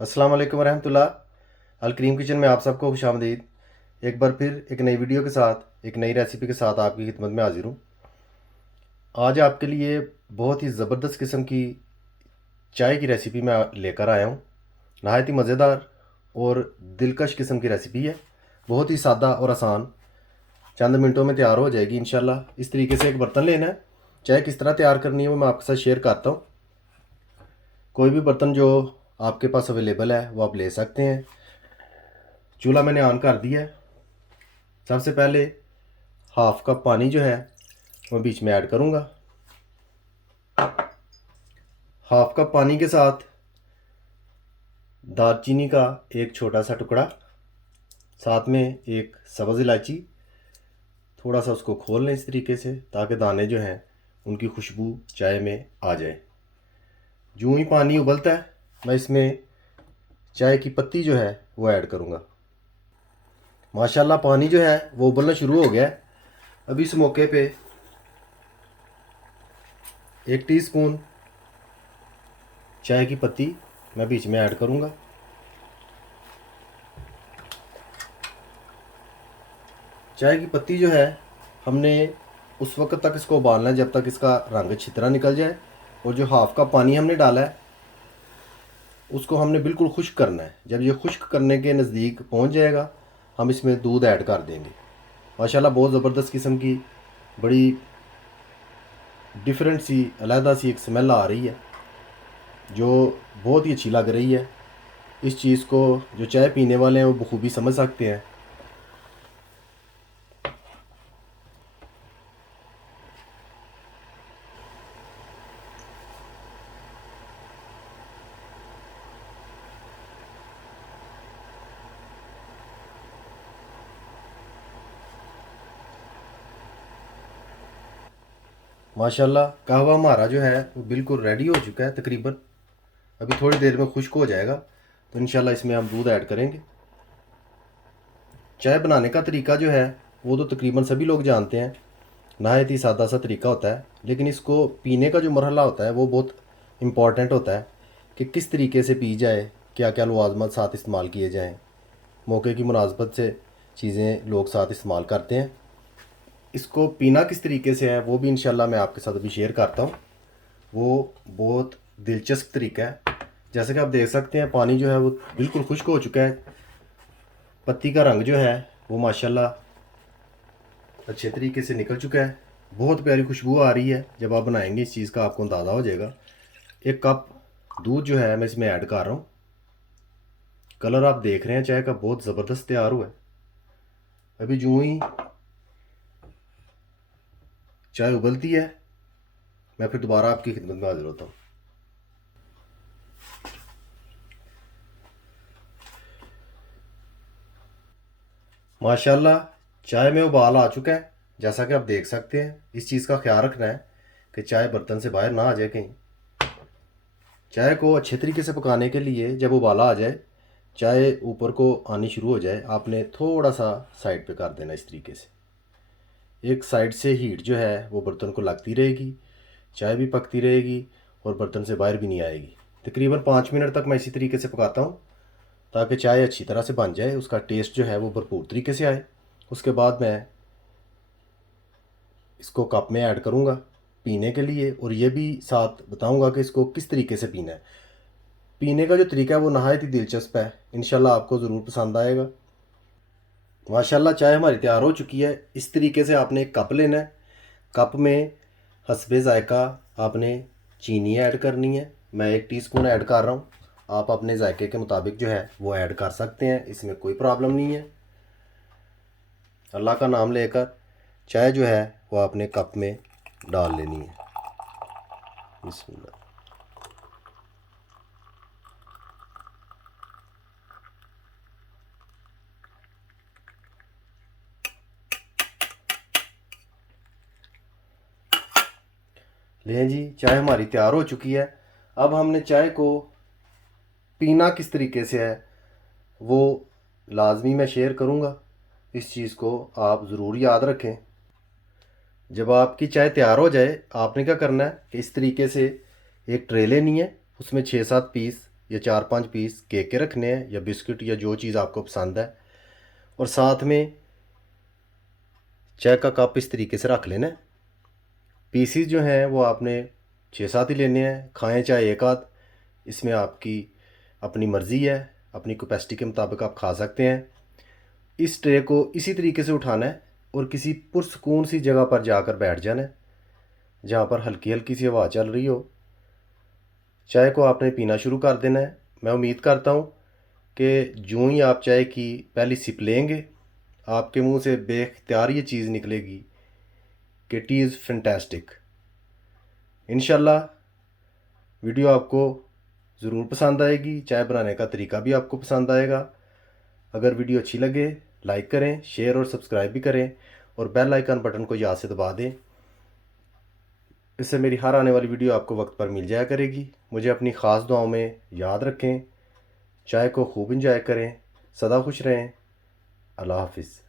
अस्सलाम वालेकुम रहमतुल्लाह। अलकरीम किचन में आप सबको खुशामदीद। एक बार फिर एक नई वीडियो के साथ एक नई रेसिपी के साथ आपकी खिदमत में हाजिर हूँ। आज आपके लिए बहुत ही ज़बरदस्त किस्म की चाय की रेसिपी मैं लेकर आया हूँ। नहायत ही मज़ेदार और दिलकश किस्म की रेसिपी है। बहुत ही सादा और आसान, चंद मिनटों में तैयार हो जाएगी इंशाल्लाह। इस तरीके से एक बर्तन लेना है। चाय किस तरह तैयार करनी है वो मैं आपके साथ शेयर करता हूँ। कोई भी बर्तन जो आपके पास अवेलेबल है वो आप ले सकते हैं। चूल्हा मैंने ऑन कर दिया है। सबसे पहले हाफ कप पानी जो है वो बीच में ऐड करूँगा। हाफ कप पानी के साथ दालचीनी का एक छोटा सा टुकड़ा, साथ में एक सब्ज़ इलायची, थोड़ा सा उसको खोल लें इस तरीके से ताकि दाने जो हैं उनकी खुशबू चाय में आ जाए। यूँ ही पानी उबलता है मैं इसमें चाय की पत्ती जो है वो ऐड करूँगा। माशाल्लाह पानी जो है वो उबलना शुरू हो गया है। अभी इस मौके पे 1 टीस्पून चाय की पत्ती मैं बीच में ऐड करूँगा। चाय की पत्ती जो है हमने उस वक्त तक इसको उबालना है जब तक इसका रंग छितरा निकल जाए। और जो हाफ कप पानी हमने डाला है उसको हमने बिल्कुल खुश्क करना है। जब ये खुश्क करने के नज़दीक पहुंच जाएगा हम इसमें दूध ऐड कर देंगे। माशाल्लाह बहुत ज़बरदस्त किस्म की बड़ी डिफरेंट सी अलहदा सी एक स्मेल आ रही है जो बहुत ही अच्छी लग रही है। इस चीज़ को जो चाय पीने वाले हैं वो बखूबी समझ सकते हैं। माशाल्लाह कहवा हमारा जो है वो बिल्कुल रेडी हो चुका है तकरीबन। अभी थोड़ी देर में खुश्क हो जाएगा तो इंशाल्लाह इसमें हम दूध ऐड करेंगे। चाय बनाने का तरीका जो है वो तो तकरीबन सभी लोग जानते हैं। नहायत ही सादा सा तरीका होता है, लेकिन इसको पीने का जो मरहला होता है वो बहुत इम्पॉर्टेंट होता है कि किस तरीके से पी जाए, क्या क्या लवाजमत साथ इस्तेमाल किए जाएँ। मौके की मुनासबत से चीज़ें लोग साथ इस्तेमाल करते हैं। इसको पीना किस तरीके से है वो भी इंशाल्लाह मैं आपके साथ अभी शेयर करता हूँ। वो बहुत दिलचस्प तरीका है। जैसे कि आप देख सकते हैं पानी जो है वो बिल्कुल खुश्क हो चुका है। पत्ती का रंग जो है वो माशाल्लाह अच्छे तरीके से निकल चुका है। बहुत प्यारी खुशबू आ रही है। जब आप बनाएंगे इस चीज़ का आपको अंदाज़ा हो जाएगा। 1 कप दूध जो है मैं इसमें ऐड कर रहा हूँ। कलर आप देख रहे हैं चाय का बहुत ज़बरदस्त तैयार हुआ है। अभी यूँ ही चाय उबलती है मैं फिर दोबारा आपकी खिदमत में हाजिर होता हूँ। माशाल्लाह चाय में उबाल आ चुका है। जैसा कि आप देख सकते हैं इस चीज़ का ख्याल रखना है कि चाय बर्तन से बाहर ना आ जाए कहीं। चाय को अच्छे तरीके से पकाने के लिए जब उबाला आ जाए, चाय ऊपर को आनी शुरू हो जाए, आपने थोड़ा सा साइड पे कर देना इस तरीके से। एक साइड से हीट जो है वो बर्तन को लगती रहेगी, चाय भी पकती रहेगी और बर्तन से बाहर भी नहीं आएगी। तकरीबन 5 मिनट तक मैं इसी तरीके से पकाता हूँ ताकि चाय अच्छी तरह से बन जाए, उसका टेस्ट जो है वो भरपूर तरीके से आए। उसके बाद मैं इसको कप में ऐड करूँगा पीने के लिए, और ये भी साथ बताऊँगा कि इसको किस तरीके से पीना है। पीने का जो तरीका है वो नहायत ही दिलचस्प है। इंशाल्लाह आपको ज़रूर पसंद आएगा। माशाल्लाह चाय हमारी तैयार हो चुकी है। इस तरीके से आपने एक कप लेना है। कप में हस्बे ज़ायका आपने चीनी ऐड करनी है। मैं 1 टीस्पून ऐड कर रहा हूँ। आप अपने जायके के मुताबिक जो है वो ऐड कर सकते हैं, इसमें कोई प्रॉब्लम नहीं है। अल्लाह का नाम लेकर चाय जो है वो आपने कप में डाल लेनी है। बिस्मिल्लाह। लें जी, चाय हमारी तैयार हो चुकी है। अब हमने चाय को पीना किस तरीके से है वो लाजमी मैं शेयर करूँगा। इस चीज़ को आप ज़रूर याद रखें। जब आपकी चाय तैयार हो जाए आपने क्या करना है कि इस तरीके से एक ट्रे लेनी है, उसमें 6-7 पीस या 4-5 पीस केक के रखने हैं, या बिस्किट या जो चीज़ आपको पसंद है। और साथ में चाय का कप इस तरीके से रख लेना है। पीसीज जो हैं वो आपने 6-7 ही लेने हैं, खाएं चाहे एक आध, इसमें आपकी अपनी मर्ज़ी है, अपनी कैपेसिटी के मुताबिक आप खा सकते हैं। इस ट्रे को इसी तरीके से उठाना है और किसी पुरसकून सी जगह पर जाकर बैठ जाना है जहाँ पर हल्की हल्की सी हवा चल रही हो। चाय को आपने पीना शुरू कर देना है। मैं उम्मीद करता हूँ कि जूँ ही आप चाय की पहली सिप लेंगे, आपके मुंह से बेख्तियार ये चीज़ निकलेगी कि टी इज़ फैंटास्टिक। इंशाल्लाह वीडियो आपको ज़रूर पसंद आएगी, चाय बनाने का तरीका भी आपको पसंद आएगा। अगर वीडियो अच्छी लगे लाइक करें, शेयर और सब्सक्राइब भी करें और बेल आइकन बटन को याद से दबा दें। इससे मेरी हर आने वाली वीडियो आपको वक्त पर मिल जाया करेगी। मुझे अपनी ख़ास दुआओं में याद रखें। चाय को खूब इंजॉय करें। सदा खुश रहें। अल्लाह हाफिज़।